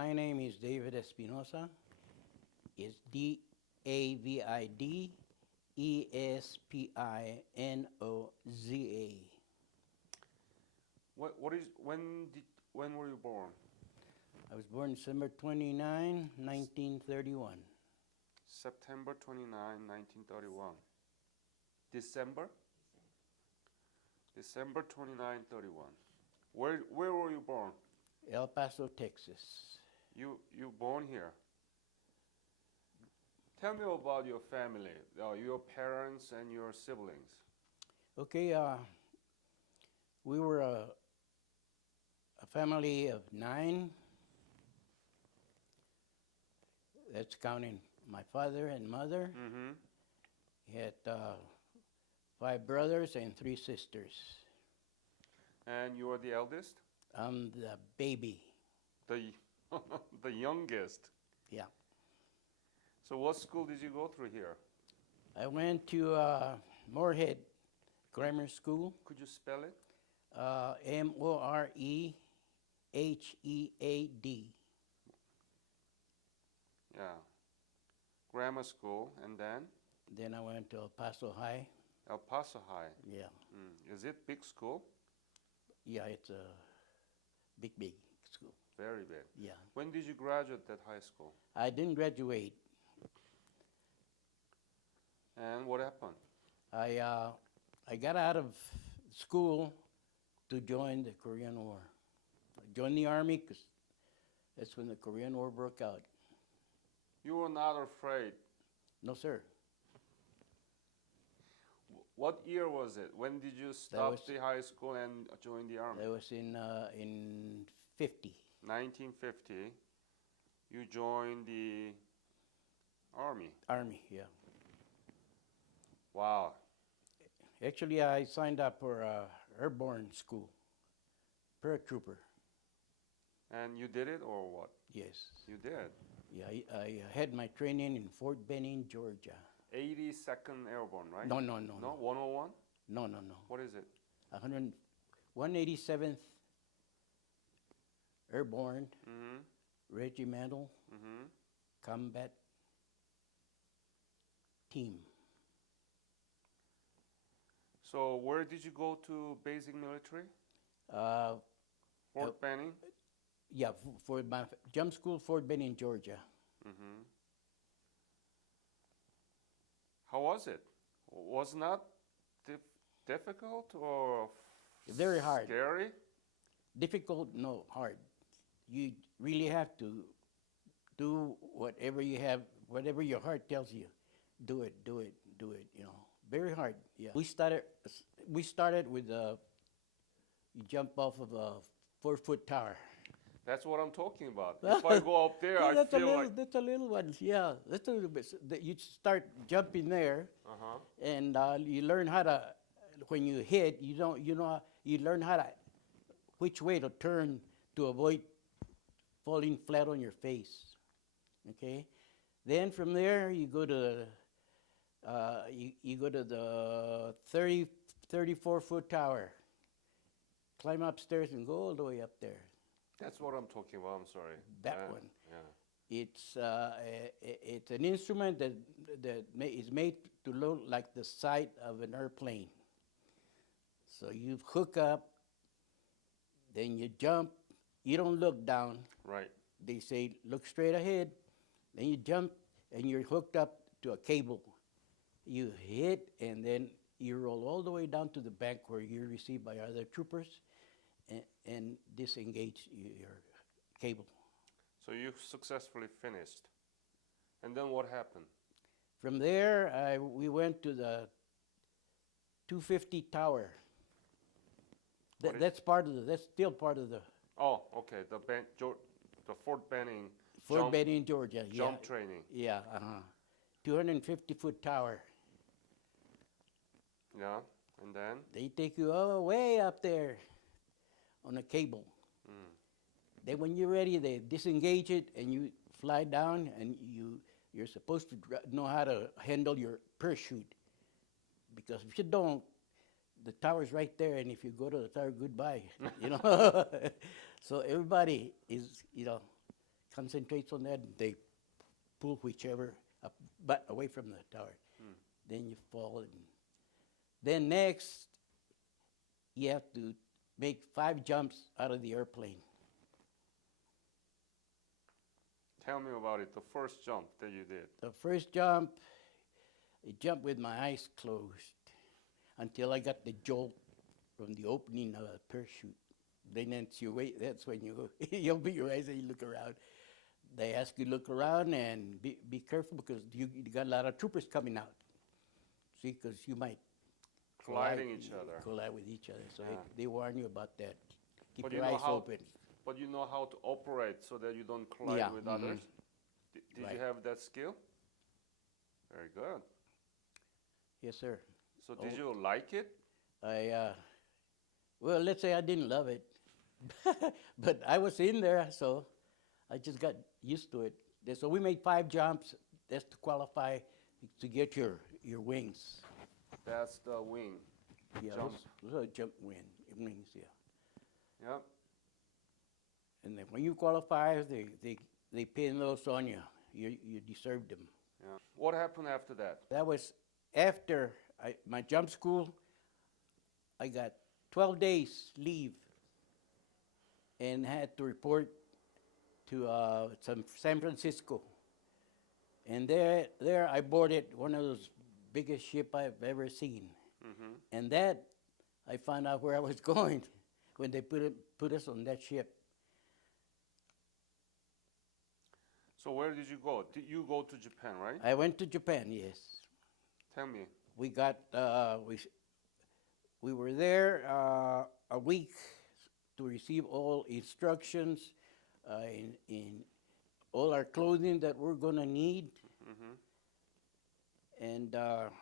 My name is David Espinoza. It's Davidespinoza. When were you born? I was born December 29, 1931. September 29, 1931. December? December 29, 31. Where were you born? El Paso, Texas. You born here. Tell me about your family, your parents and your siblings. Okay, we were a family of 9. That's counting my father and mother. Mm-hmm. He had 5 brothers and 3 sisters. And you are the eldest? I'm the baby. The the youngest. Yeah. So what school did you go through here? I went to Moorhead Grammar School. Could you spell it? Morehead. Yeah. Grammar school, and then Then I went to El Paso High. El Paso High. Yeah. Is it big school? Yeah, it's a big school. Very big. Yeah. When did you graduate that high school? I didn't graduate. And what happened? I got out of school to join the Korean War. I joined the Army because that's when the Korean War broke out. You were not afraid. No, sir. What year was it? When did you stop the high school and join the army? That was in 50. 1950. You joined the army. Army, yeah. Wow. Actually, I signed up for airborne school, paratrooper. And you did it or what? Yes. You did. Yeah, I had my training in Fort Benning, Georgia. 82nd Airborne, right? No. No, 101? No. What is it? 187th Airborne Mm-hmm. Regimental Mm-hmm. Combat Team. So where did you go to basic military? Uh, Fort Benning? yeah, for my jump school, Fort Benning, Georgia. Mm-hmm. How was it? Was not difficult or Very hard. scary? Difficult, no, hard. You really have to do whatever you have, whatever your heart tells you. Do it, you know. Very hard, yeah. We started with you jump off of a 4-foot tower. That's what I'm talking about. If I go up there, Yeah, I feel like... that's a little one, yeah. That's a little bit. You start jumping there, Uh-huh. and you learn how to, when you hit, you learn how to, which way to turn to avoid falling flat on your face, okay? Then from there, you go to, you go to the 34-foot tower, climb upstairs and go all the way up there. That's what I'm talking about. I'm sorry. That Yeah, one. Yeah. It's an instrument that is made to look like the side of an airplane. So you hook up, then you jump. You don't look down. Right. They say look straight ahead. Then you jump, and you're hooked up to a cable. You hit, and then you roll all the way down to the bank where you're received by other troopers, and disengage your cable. So you successfully finished. And then what happened? From there, we went to the 250 tower. That's still part of the Oh, okay. The Fort Benning Fort Benning, Georgia. jump training. Yeah, 250-foot tower. Yeah. And then? They take you all way up there on a cable. Then when you're ready, they disengage it, and you fly down, and you're supposed to know how to handle your parachute. Because if you don't, the tower's right there, and if you go to the tower, goodbye, you know. So everybody is, concentrates on that, they pull whichever butt away from the tower. Then you fall. And then next, you have to make 5 jumps out of the airplane. Tell me about it. The first jump that you did. The first jump, I jumped with my eyes closed until I got the jolt from the opening of a parachute. Then that's when you you open your eyes and you look around. They ask you to look around and be careful because you got a lot of troopers coming out. See, because you might Colliding each other. collide with each other. So Yeah. they warn you about that. Keep But your you know eyes how- open. But you know how to operate so that you don't collide Yeah, with others? Did Right. you have that skill? Very good. Yes, sir. So did Oh. you like it? Well, let's say I didn't love it, but I was in there, so I just got used to it. So we made 5 jumps. That's to qualify to get your wings. That's the wing. Yeah, Jump. those are jump wings, yeah. Yeah. And then when you qualify, they pin those on you. You deserved them. Yeah. What happened after that? That was after my jump school. I got 12 days leave and had to report to San Francisco. And there I boarded one of those biggest ship I've ever seen. And that I found out where I was going when they put us on that ship. So where did you go? Did you go to Japan, right? I went to Japan, yes. Tell me. We got we were there a week to receive all instructions in all our clothing that we're gonna need, and that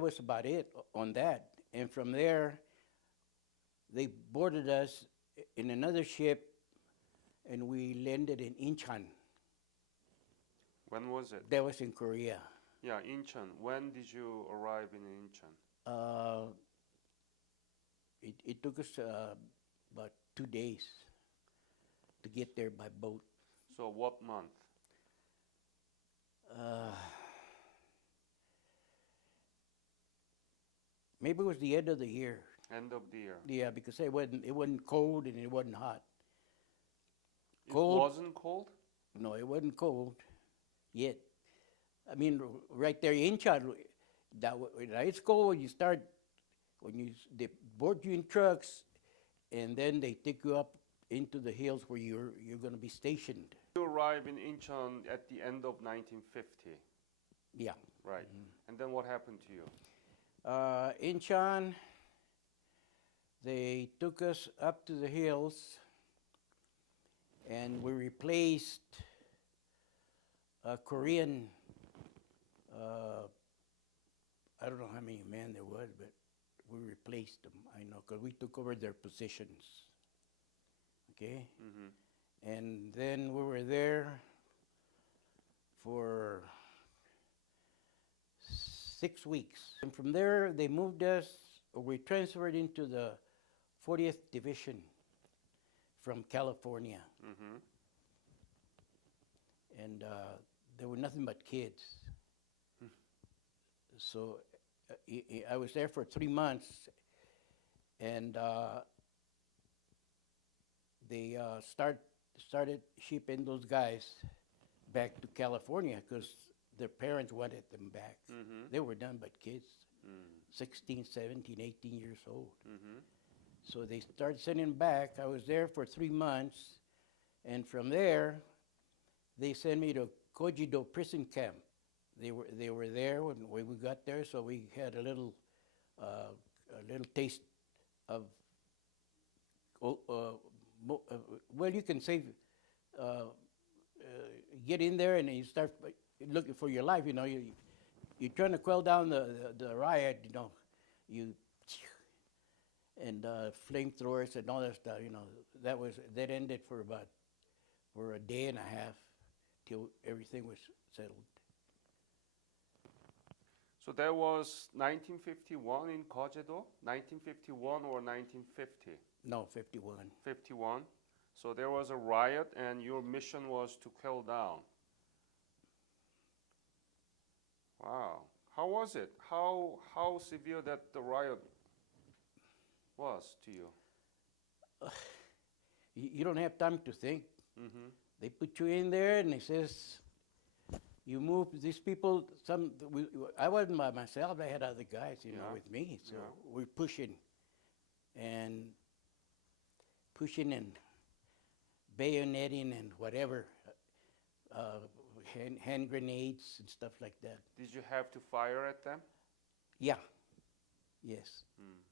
was about it on that. And from there, they boarded us in another ship, and we landed in Incheon. When was it? That was in Korea. Yeah, Incheon. When did you arrive in Incheon? It took us about 2 days to get there by boat. So what month? Maybe it was the end of the year. End of the year. Yeah, because it wasn't cold and it wasn't hot. It Cold? wasn't cold? No, it wasn't cold yet. I mean, right there in Incheon, it's cold when you start, they board you in trucks, and then they take you up into the hills where you're going to be stationed. You arrived in Incheon at the end of 1950. Yeah. Right. And then what happened to you? Incheon, they took us up to the hills, and we replaced a Korean, I don't know how many men there was, but we replaced them, I know, because we took over their positions. Okay? And then we were there for 6 weeks. And from there, they moved us, or we transferred into the 40th Division from California. And there were nothing but kids. So I was there for 3 months, and they started shipping those guys back to California because their parents wanted them back. They were none but kids, 16, 17, 18 years old. So they started sending them back. I was there for 3 months, and from there, they sent me to Kojido prison camp. They were there when we got there, so we had a little taste of. Well, you can say, get in there and you start looking for your life. You know, you're trying to quell down the riot. You know, and flamethrowers and all that stuff. You know, that ended for a day and a half till everything was settled. So that was 1951 in Kojedo? 1951 or 1950? No, 51. 51. So there was a riot, and your mission was to quell down. Wow. How was it? How severe that the riot was to you? You don't have time to think. Mm-hmm. They put you in there, and it says, you move these people. I wasn't by myself. I had other guys, you know, Yeah. with me. So Yeah. we're pushing and bayoneting and whatever, hand grenades and stuff like that. Did you have to fire at them? Yeah, yes. Mm.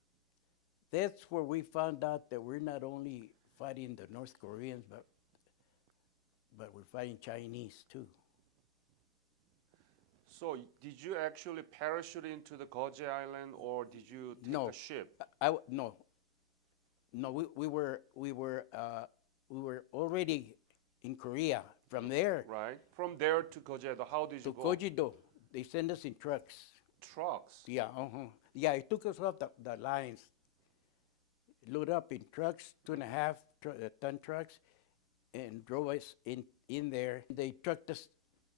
That's where we found out that we're not only fighting the North Koreans, but we're fighting Chinese too. So did you actually parachute into the Goje Island, or did you take No. a ship? No, we were already in Korea. From there Right. From there to Gojedo, how did to you go? Kojido, they send us in trucks. Trucks. Yeah, yeah. It took us off the lines. Load up in trucks, 2.5 ton trucks, and drove us in there. They trucked us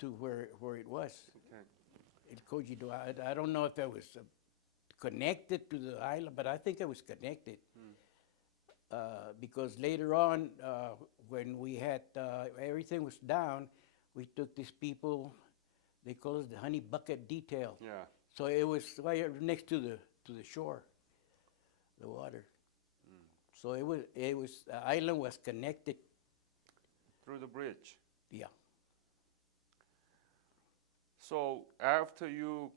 to where it was. Okay. In Kojido. I don't know if it was connected to the island, but I think it was connected. Because later on, when we had everything was down, we took these people. They call us the honey bucket detail. Yeah. So it was right next to the shore, the water. So it was the island was connected. Through the bridge. Yeah. So after you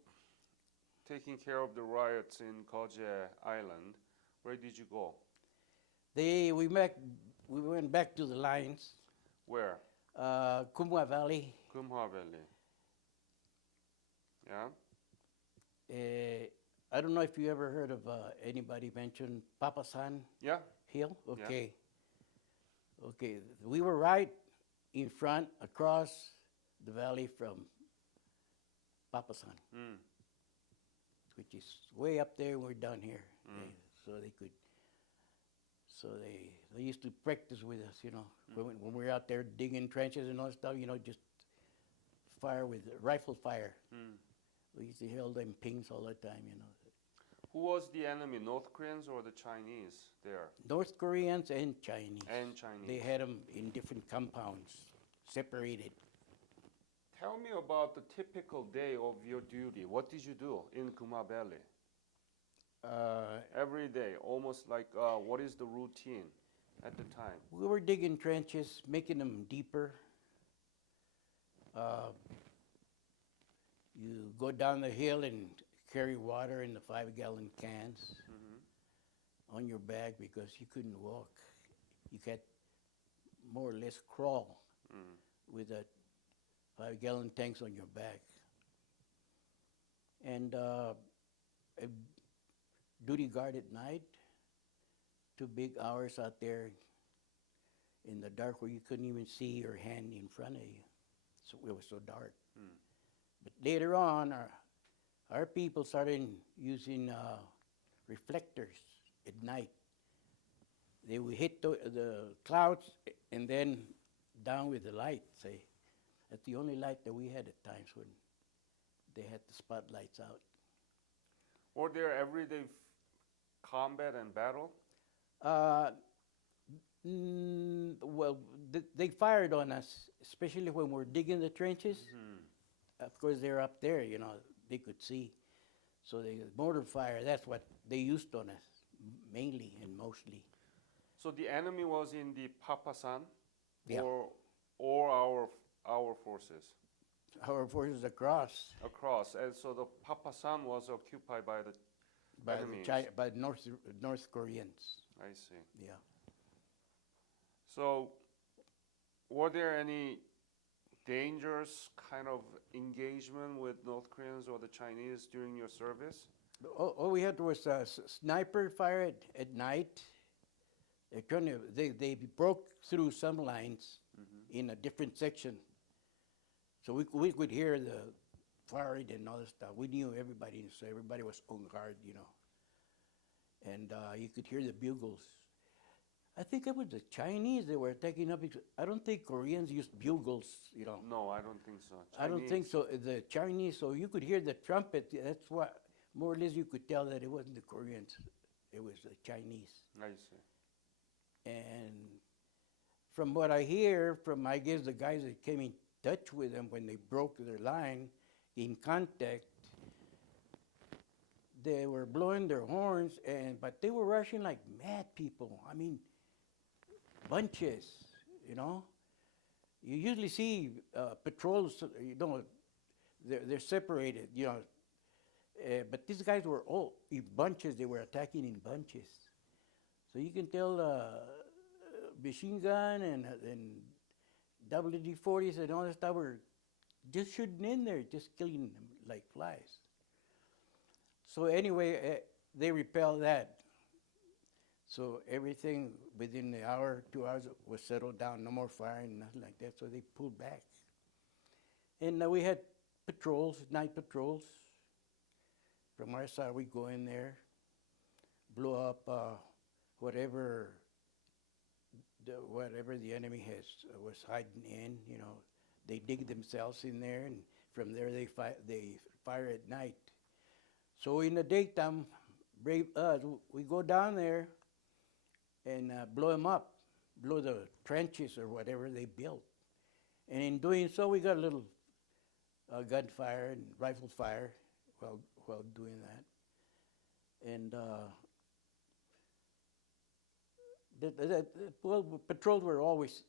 taking care of the riots in Goje Island, where did you go? We went back to the lines, Where? Kumwa Valley. Kumha Valley. Yeah. I don't know if you ever heard of anybody mention Papasan Yeah. Hill. Yeah. Okay. Okay. We were right in front, across the valley from Papasan, Mm. which is way up there. We're down here. Mm. So they used to practice with us, you know, when we were out there digging trenches and all that stuff, you know, just fire with rifle fire. Mm. We used to hear them pings all the time, you know. Who was the enemy, North Koreans or the Chinese there? North Koreans and Chinese. And Chinese. They had them in different compounds, separated. Tell me about the typical day of your duty. What did you do in Kumha Valley? Every day, almost like what is the routine at the time? We were digging trenches, making them deeper. You go down the hill and carry water in the 5-gallon cans on your back because you couldn't walk. You had more or less crawl with that 5-gallon tanks on your back. And a duty guard at night, 2 big hours out there in the dark where you couldn't even see your hand in front of you. So it was so dark. But later on, our people started using reflectors at night. They would hit the clouds and then down with the light, say. That's the only light that we had at times when they had the spotlights out. Were there everyday combat and battle? Well, they fired on us, especially when we're digging the trenches. Of course, they're up there, you know, they could see. So the mortar fire, that's what they used on us, mainly and mostly. So the enemy was in the Papasan, Yeah. or our forces Our forces across across, and so the Papasan was occupied by the enemies. by North Koreans. I see. Yeah. So, were there any dangerous kind of engagement with North Koreans or the Chinese during your service? All we had was sniper fire at night. They broke through some lines in a different section. So we could hear the firing and all that stuff. We knew everybody, so everybody was on guard, you know. And you could hear the bugles. I think it was the Chinese that were attacking up. I don't think Koreans used bugles, you know. No, I don't think so. I don't think Chinese. so. The Chinese, so you could hear the trumpet. That's what, more or less, you could tell that it wasn't the Koreans. It was the Chinese. I see. And from what I hear from, I guess, the guys that came in touch with them when they broke their line in contact, they were blowing their horns, but they were rushing like mad people. I mean, bunches, you know. You usually see patrols, you know, they're separated, you know. But these guys were all in bunches. They were attacking in bunches. So you can tell machine gun and WD-40s and all that stuff were just shooting in there, just killing them like flies. So anyway, they repelled that. So everything within the hour, 2 hours was settled down, no more firing, nothing like that. So they pulled back. And we had patrols, night patrols. From our side, we go in there, blow up whatever the enemy was hiding in. You know, they dig themselves in there, and from there they fire at night. So in the daytime, brave us, we go down there and blow them up, blow the trenches or whatever they built. And in doing so, we got a little gunfire and rifle fire while doing that. And well, patrols were always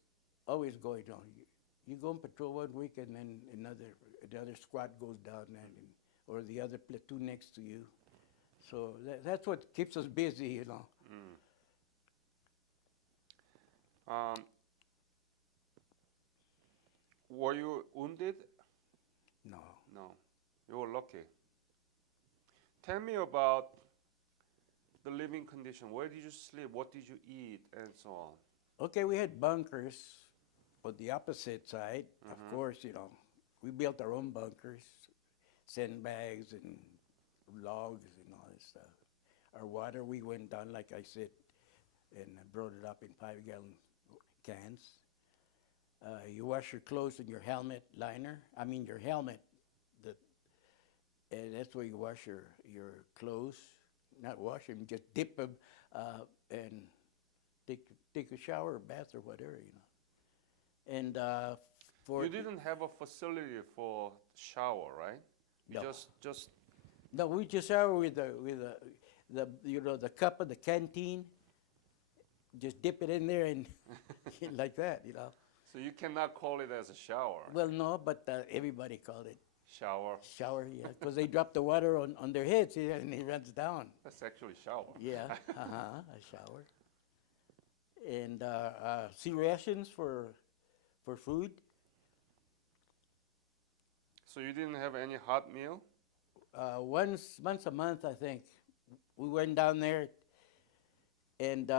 going on. You go and patrol 1 week, and then another squad goes down there, or the other platoon next to you. So that's what keeps us busy, you know. Were you wounded? No. No. You were lucky. Tell me about the living condition. Where did you sleep? What did you eat? And so on. Okay, we had bunkers on the opposite side. Of course, you know, we built our own bunkers, sandbags and logs and all this stuff. Our water, we went down, like I said, and brought it up in 5-gallon cans. You wash your clothes in your helmet liner. I mean your helmet. And that's where you wash your clothes. Not wash them, just dip them and take a shower or bath or whatever, you know. And you didn't have a facility for shower, right? You No. just No, we just shower with the you know, the cup of the canteen. Just dip it in there and like that, you know. so you cannot call it as a shower. Well, no, but everybody called it Shower. shower, yeah, because they drop the water on their heads, yeah, and it runs down. That's actually shower. Yeah, a shower. And sea rations for food. So you didn't have any hot meal? Once a month, I think, we went down there, and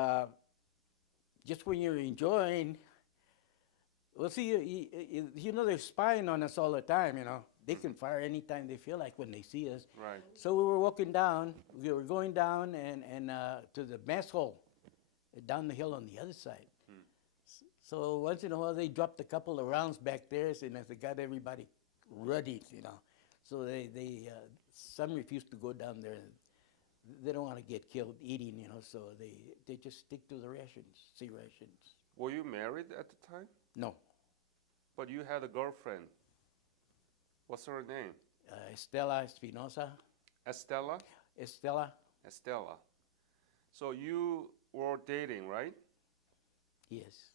just when you're enjoying, well, see, you know, they're spying on us all the time, you know. They can fire anytime they feel like when they see us. Right. So we were walking down, we were going down and to the mess hall, down the hill on the other side. So once in a while, they dropped a couple of rounds back there, and they got everybody ready, you know. So some refuse to go down there. They don't want to get killed eating, you know, so they just stick to the rations, sea rations. Were you married at the time? No. But you had a girlfriend. What's her name? Estela Espinoza. Estella? Estela. Estella. So you were dating, right? Yes.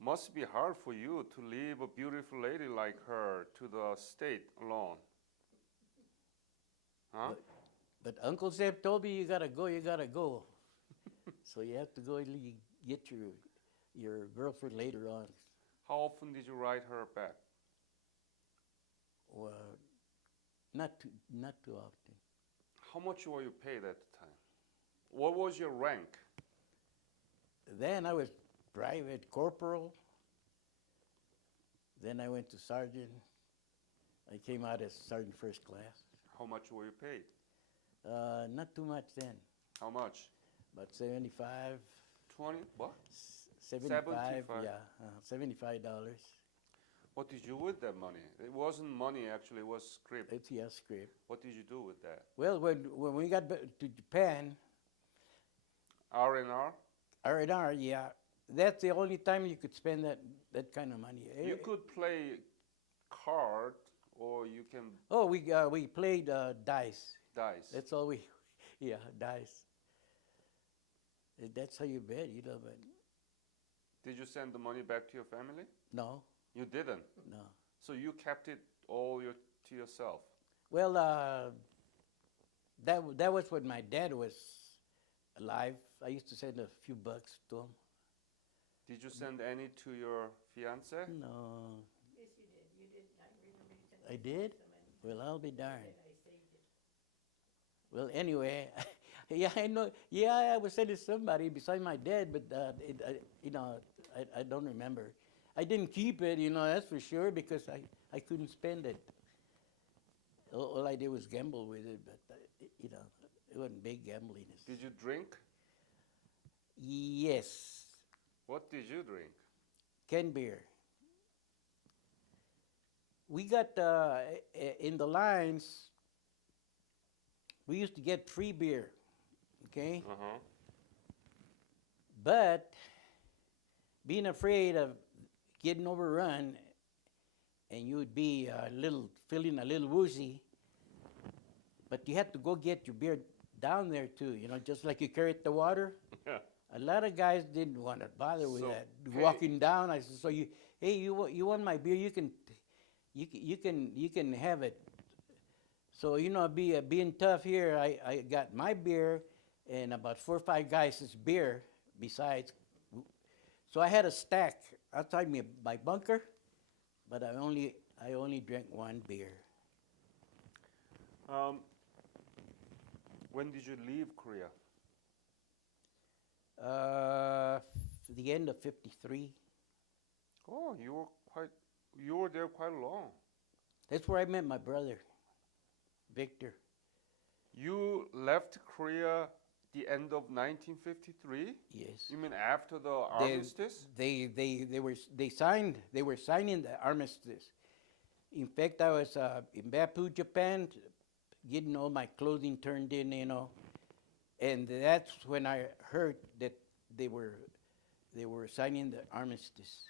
Must be hard for you to leave a beautiful lady like her to the state alone. Huh? But Uncle Zeb told me you gotta go. So you have to go and get your girlfriend later on. How often did you write her back? Well, not too often. How much were you paid at the time? What was your rank? Then I was private corporal. Then I went to sergeant. I came out as sergeant first class. How much were you paid? Not too much then. How much? About 75. 20 what? 75, 75. yeah, $75. What did you do with that money? It wasn't money actually, it was script. It's, yeah, script. What did you do with that? Well, when we got to Japan, R&R? R&R, yeah, that's the only time you could spend that kind of money. You could play card or you can Oh, we played dice. dice. That's all we, yeah, dice. That's how you bet, you know. But Did you send the money back to your family? no, You didn't. no. So you kept it all to yourself. Well, that was when my dad was alive. I used to send a few bucks to him. Did you send any to your fiance? No, Yes, you did. You did. I remember you sent I me did? some money. Well, I'll be darned. And I saved it. Well, anyway, yeah, I know. Yeah, I was sending somebody besides my dad, but I don't remember. I didn't keep it, that's for sure, because I couldn't spend it. All I did was gamble with it, but it wasn't big gambling. Did you drink? Yes, What did you drink? canned beer. We got in the lines. We used to get free beer, okay? Uh-huh. But being afraid of getting overrun, and you would be feeling a little woozy, but you had to go get your beer down there too, just like you carried the water. Yeah. A lot of guys didn't want to bother with So, that. hey- Walking down, I said, hey, you want my beer? You can have it. So being tough here, I got my beer and about 4 or 5 guys' beer besides. So I had a stack outside my bunker, but I only drank one beer. When did you leave Korea? The end of '53. Oh, you were there quite long. That's where I met my brother, Victor. You left Korea the end of 1953? Yes. You mean after the armistice? They were signing the armistice. In fact, I was in Bappu, Japan, getting all my clothing turned in, and that's when I heard that they were signing the armistice.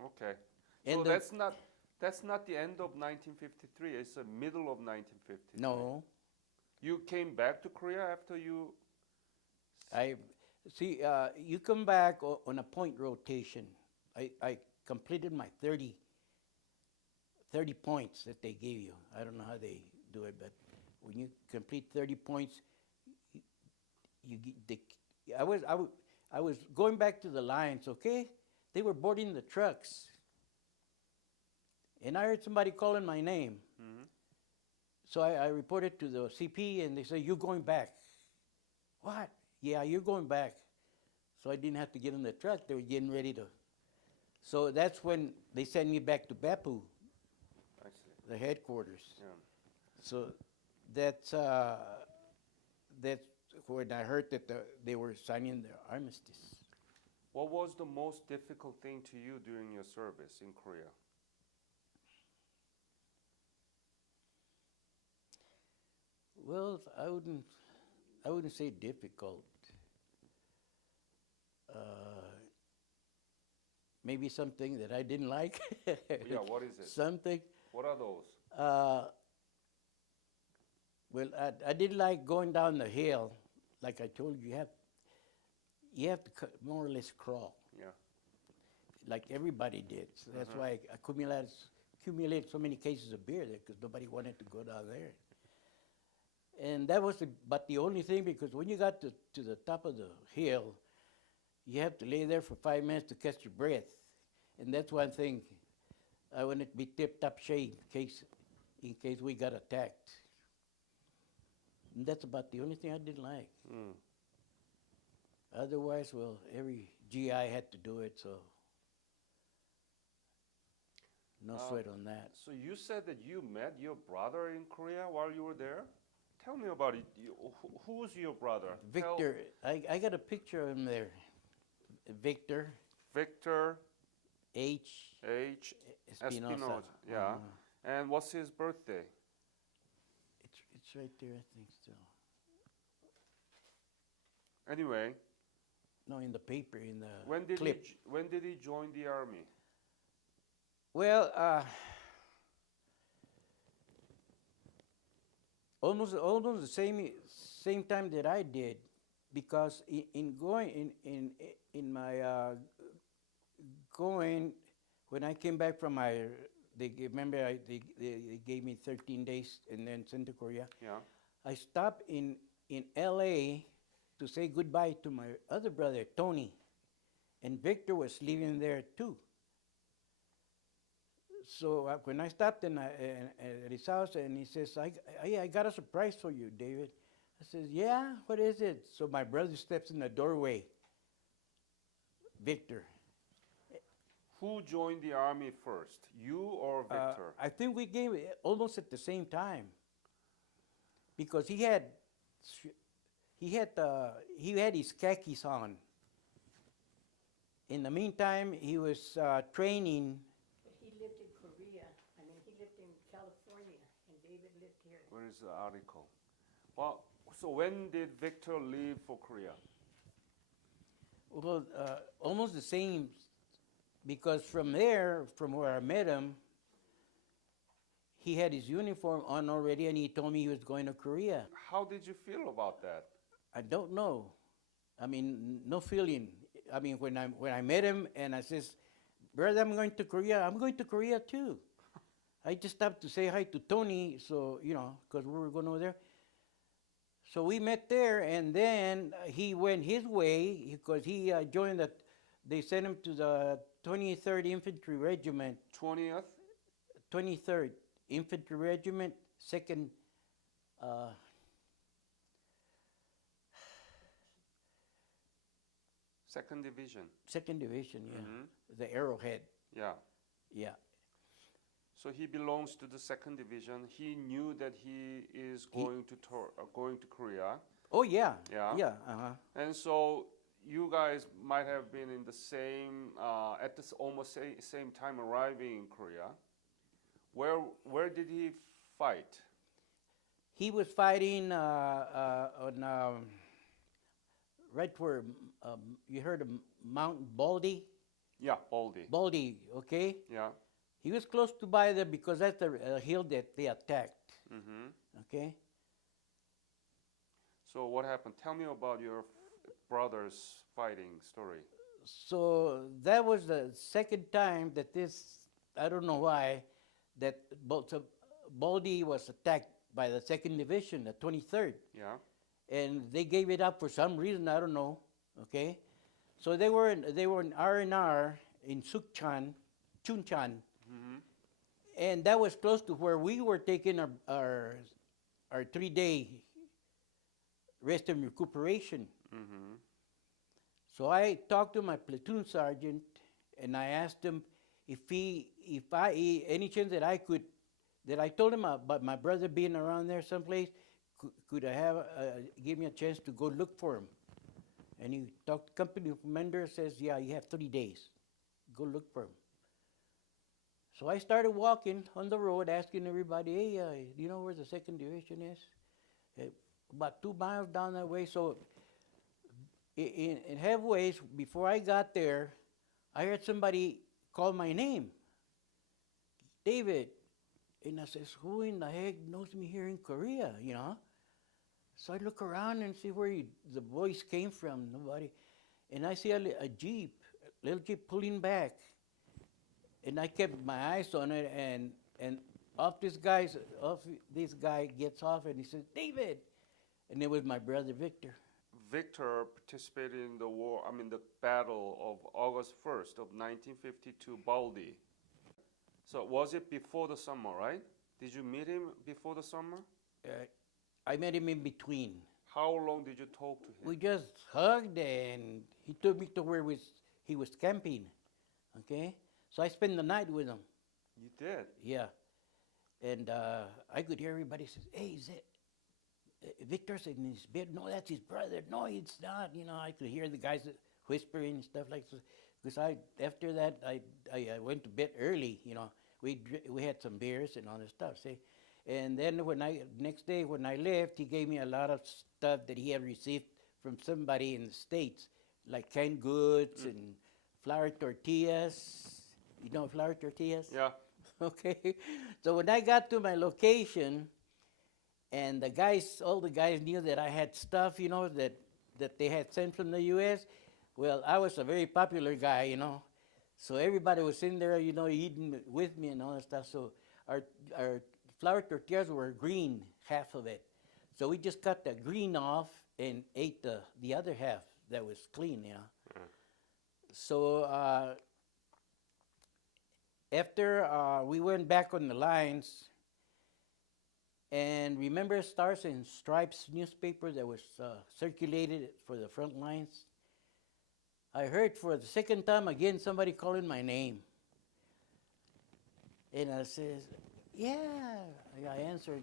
Okay. And So the- that's not the end of 1953. It's the middle of 1953. No, You came back to Korea after you. I see. You come back on a point rotation. I completed my 30 points that they gave you. I don't know how they do it, but when you complete 30 points, I was going back to the lines. Okay, they were boarding the trucks, and I heard somebody calling my name. Mhm. So I reported to the CP, and they said, "You're going back." What? Yeah, you're going back. So I didn't have to get in the truck. They were getting ready to. So that's when they sent me back to Bappu, I see. the headquarters. Yeah. So that's when I heard that they were signing the armistice. What was the most difficult thing to you during your service in Korea? Well, I wouldn't say difficult. Maybe something that I didn't like. Yeah, what is it? Something. What are those? Well, I didn't like going down the hill. Like I told you, you have to more or less crawl, Yeah. like everybody did. So that's why I accumulated so many cases of beer there, because nobody wanted to go down there. And that was but the only thing, because when you got to the top of the hill, you have to lay there for 5 minutes to catch your breath. And that's one thing. I wanted to be tip-top shape in case we got attacked. And that's about the only thing I didn't like. Mm. Otherwise, well, every GI had to do it, so no sweat on that. So you said that you met your brother in Korea while you were there? Tell me about it. Who's your brother? Victor, I got a picture of him there. Victor Victor H. H. Espinoza. Espinoza. Yeah. And what's his birthday? It's right there, I think, still. Anyway, No, in the paper, in the when did clip. when did he join the army? Well, almost the same time that I did, because in going in my going when I came back from my they gave me 13 days and then sent to Korea. Yeah. I stopped in L.A. to say goodbye to my other brother Tony, and Victor was living there too. So when I stopped at his house, and he says, I got a surprise for you, David. I says, yeah, what is it? So my brother steps in the doorway. Victor. Who joined the army first, you or Victor? I think we gave it almost at the same time, because he had his khakis on. In the meantime, he was training. But he lived in Korea, he lived in California, and David lived here. Where is the article? Well, so when did Victor leave for Korea? Well, almost the same, because from there, from where I met him, he had his uniform on already, and he told me he was going to Korea. How did you feel about that? I don't know. I mean, no feeling. I mean, when I met him, and I says, brother, I'm going to Korea. I'm going to Korea too. I just stopped to say hi to Tony, so because we were going over there. So we met there, and then he went his way because he joined the. They sent him to the 23rd Infantry Regiment. 20th? 23rd Infantry Regiment, second. Second Division. Second Division, yeah. Mhm. The Arrowhead, Yeah. yeah. So he belongs to the second division. He knew that he is going to Korea, Oh, yeah. Yeah. Yeah, uh-huh. and so you guys might have been in the same at this almost same time arriving in Korea. Where did he fight? He was fighting on right where you heard of Mount Baldy? Yeah, Baldy. Baldy, okay? Yeah. He was close to by there because that's the hill that they attacked, Mm-hmm. okay? So what happened? Tell me about your brother's fighting story. So that was the second time that I don't know why, that Baldy was attacked by the 2nd Division, the 23rd. Yeah. And they gave it up for some reason, I don't know, okay? So they were in R&R in Chuncheon, Mm-hmm. and that was close to where we were taking our 3-day rest and recuperation. Mm-hmm. So I talked to my platoon sergeant, and I asked him if any chance that I told him about my brother being around there someplace, could I have give me a chance to go look for him? And he talked to company commander, says, yeah, you have 3 days. Go look for him. So I started walking on the road, asking everybody, hey, do you know where the 2nd Division is? About 2 miles down that way. So in halfways, before I got there, I heard somebody call my name, David. And I says, who in the heck knows me here in Korea, So I look around and see where the voice came from. Nobody. And I see a little Jeep pulling back. And I kept my eyes on it, and this guy gets off, and he says, David. And it was my brother Victor. Victor participated in the battle of August 1st of 1952, Baldy. So was it before the summer, right? Did you meet him before the summer? I met him in between. How long did you talk to him? We just hugged, and he took me to where he was camping, okay? So I spent the night with him. You did? Yeah. And I could hear everybody say, hey, is it Victor's in his bed? No, that's his brother. No, it's not. I could hear the guys whispering and stuff like this. Because after that, I went to bed early, you know. We had some beers and all this stuff, see. And then next day when I left, he gave me a lot of stuff that he had received from somebody in the States, like canned goods and flour tortillas. You know flour tortillas? Yeah. Okay. So when I got to my location, and all the guys knew that I had stuff, you know, that they had sent from the U.S. Well, I was a very popular guy, you know, so everybody was in there, you know, eating with me and all that stuff. So our flour tortillas were green, half of it. So we just cut the green off and ate the other half that was clean, you know. So after we went back on the lines, and remember Stars and Stripes newspaper that was circulated for the front lines? I heard for the second time again somebody calling my name. And I says, yeah, I answered,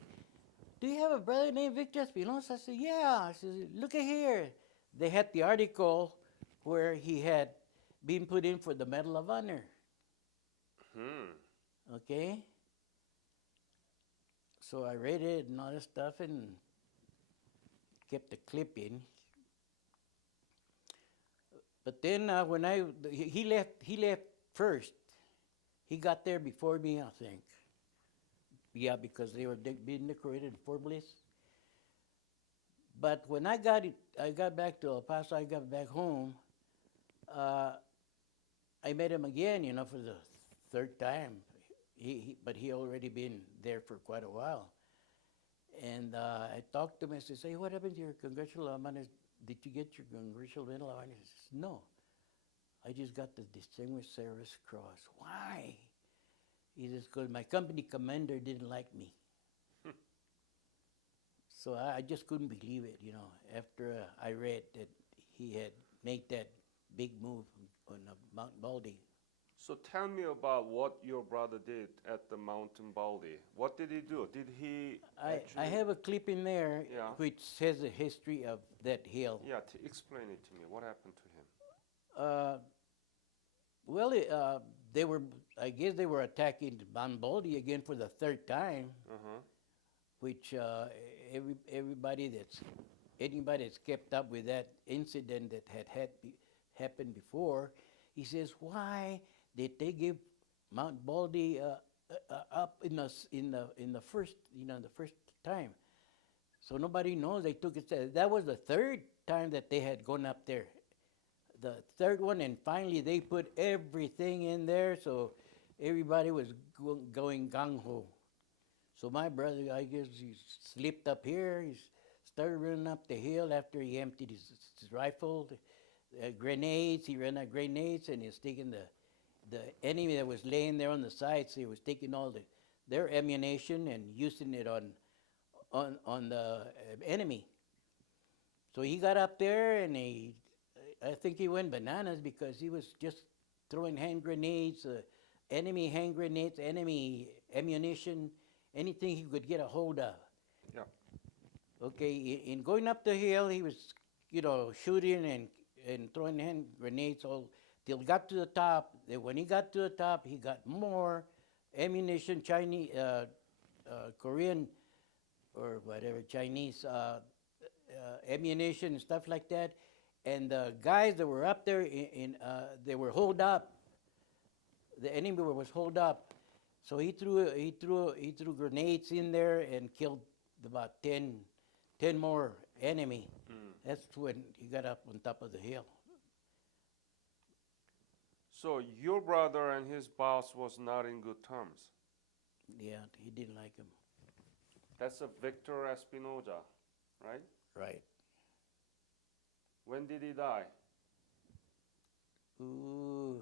do you have a brother named Victor Espinoza? I said, yeah. I said, look at here. They had the article where he had been put in for the Medal of Honor. Okay? So I read it and all this stuff and kept the clipping. But then when he left first. He got there before me, I think. Yeah, because they were being decorated in Fort Bliss. But when I got back to El Paso, I got back home, I met him again, you know, for the third time. But he already been there for quite a while. And I talked to him and said, hey, what happened to your congressional honor? Did you get your congressional medal of honor? He says, no, I just got the Distinguished Service Cross. Why? He says, because my company commander didn't like me. So I just couldn't believe it, you know, after I read that he had made that big move on Mount Baldy. So tell me about what your brother did at the Mountain Baldy. What did he do? Did he I have a clip in there Yeah. which says the history of that hill. Yeah, explain it to me. What happened to him? Well, I guess they were attacking Mount Baldy again for the third time, which anybody that's kept up with that incident that had happened before, he says, why did they give Mount Baldy up in the first time? So nobody knows they took it. That was the third time that they had gone up there. The third one, and finally they put everything in there, so everybody was going gung-ho. So my brother, I guess he slipped up here. He started running up the hill after he emptied his rifle, grenades. He ran out grenades, and he was taking the enemy that was laying there on the side. So he was taking all their ammunition and using it on the enemy. So he got up there, and I think he went bananas because he was just throwing hand grenades, enemy hand grenades, enemy ammunition, anything he could get a hold of. Yeah. Okay, in going up the hill, he was, you know, shooting and throwing hand grenades all till he got to the top. Then when he got to the top, he got more ammunition, Chinese, Korean, or whatever, Chinese ammunition and stuff like that. And the guys that were up there, they were holed up. The enemy was holed up, so he threw grenades in there and killed about 10 more enemy. That's when he got up on top of the hill. So your brother and his boss was not in good terms. Yeah, he didn't like him. That's a Victor Espinoza, right? Right. When did he die? Ooh,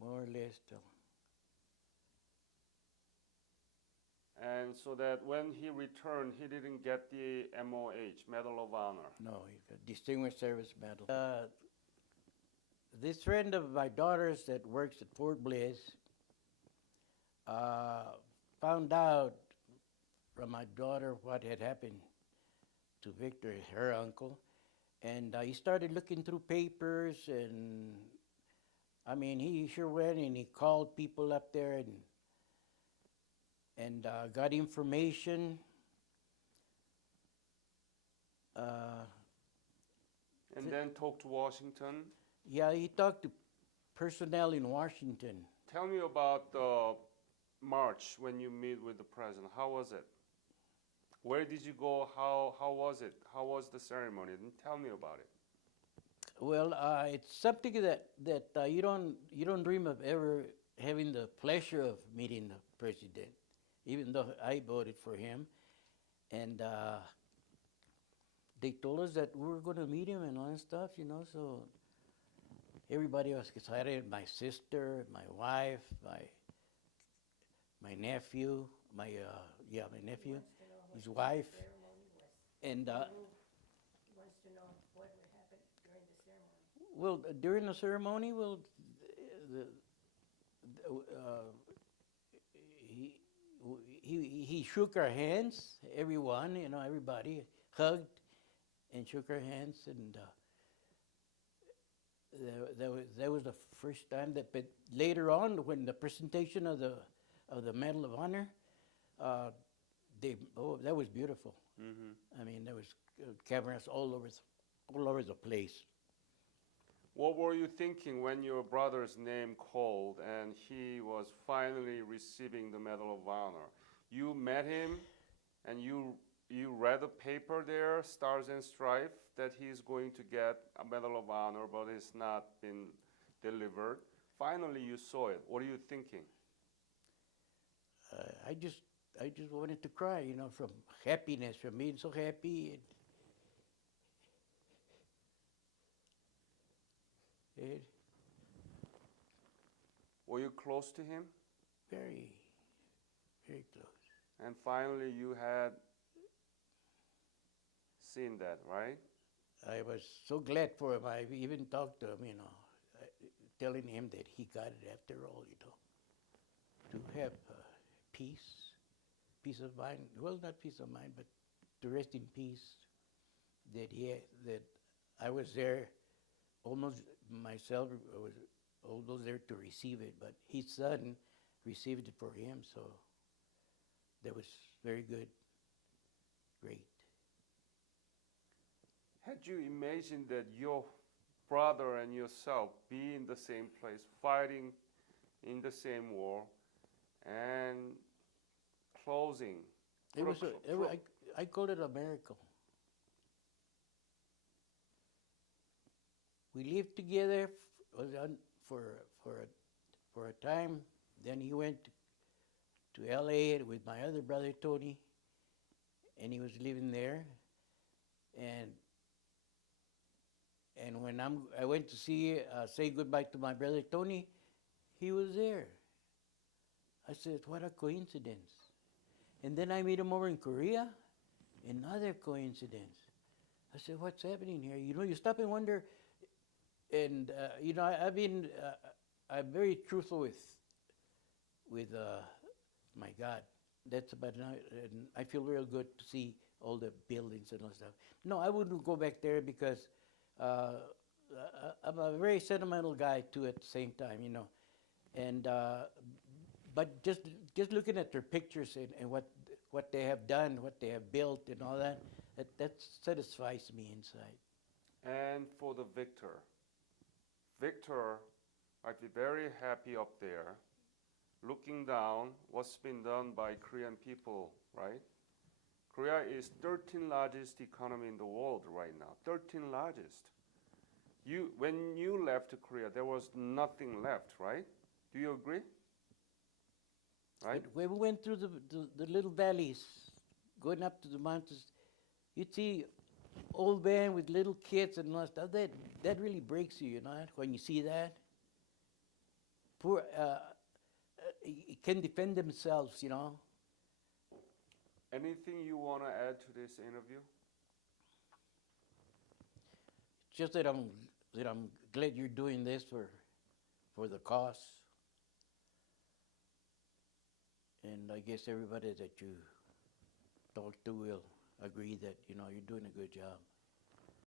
more or less. And so that when he returned, he didn't get the MOH, Medal of Honor. No, he got Distinguished Service Medal. This friend of my daughter's that works at Fort Bliss found out from my daughter what had happened to Victor, her uncle, And he started looking through papers, and I mean, he sure went and he called people up there and got information. Uh, And then talk to Washington. yeah, he talked to personnel in Washington. Tell me about the March when you meet with the president. How was it? Where did you go? How was it? How was the ceremony? And tell me about it. Well, it's something that you don't dream of ever having the pleasure of meeting the president, even though I voted for him, and they told us that we were going to meet him and all that stuff, you know. So everybody was excited. My sister, my wife, my nephew, my nephew, his wife, and He wants to know what would happen during the ceremony. well, during the ceremony, well, the, uh, he shook our hands, everyone, you know, everybody hugged and shook our hands, and that was the first time that. But later on, when the presentation of the Medal of Honor, that was beautiful. I mean, there was cameras all over the place. What were you thinking when your brother's name called and he was finally receiving the Medal of Honor? You met him and you read the paper there, Stars and Stripes, that he's going to get a Medal of Honor, but it's not been delivered. Finally, you saw it. What are you thinking? I just wanted to cry, you know, from happiness, from being so happy. And Were you close to him? very, very close. And finally, you had seen that, right? I was so glad for him. I even talked to him, you know, telling him that he got it after all, you know, to have peace of mind. Well, not peace of mind, but to rest in peace. That I was there, almost myself. I was almost there to receive it, but his son received it for him. So that was very good, great. Had you imagined that your brother and yourself be in the same place, fighting in the same war, and closing? I call it a miracle. We lived together for a time. Then he went to L.A. with my other brother Tony, and he was living there. And when I went to say goodbye to my brother Tony, he was there. I said, what a coincidence. And then I meet him over in Korea, another coincidence. I said, what's happening here? You know, you stop and wonder. And you know, I'm very truthful with my God. That's about it. And I feel real good to see all the buildings and all that stuff. No, I wouldn't go back there because I'm a very sentimental guy too at the same time, you know. And but just looking at their pictures and what they have done, what they have built, and all that, that satisfies me inside. And for the Victor might be very happy up there, looking down what's been done by Korean people, right? Korea is 13th largest economy in the world right now, 13th largest. When you left Korea, there was nothing left, right? Do you agree? Right? When we went through the little valleys, going up to the mountains, you'd see old man with little kids and all that stuff. That really breaks you, you know, when you see that. Poor, can defend themselves, you know. Anything you want to add to this interview? Just that I'm glad you're doing this for the cause. And I guess everybody that you talk to will agree that, you know, you're doing a good job.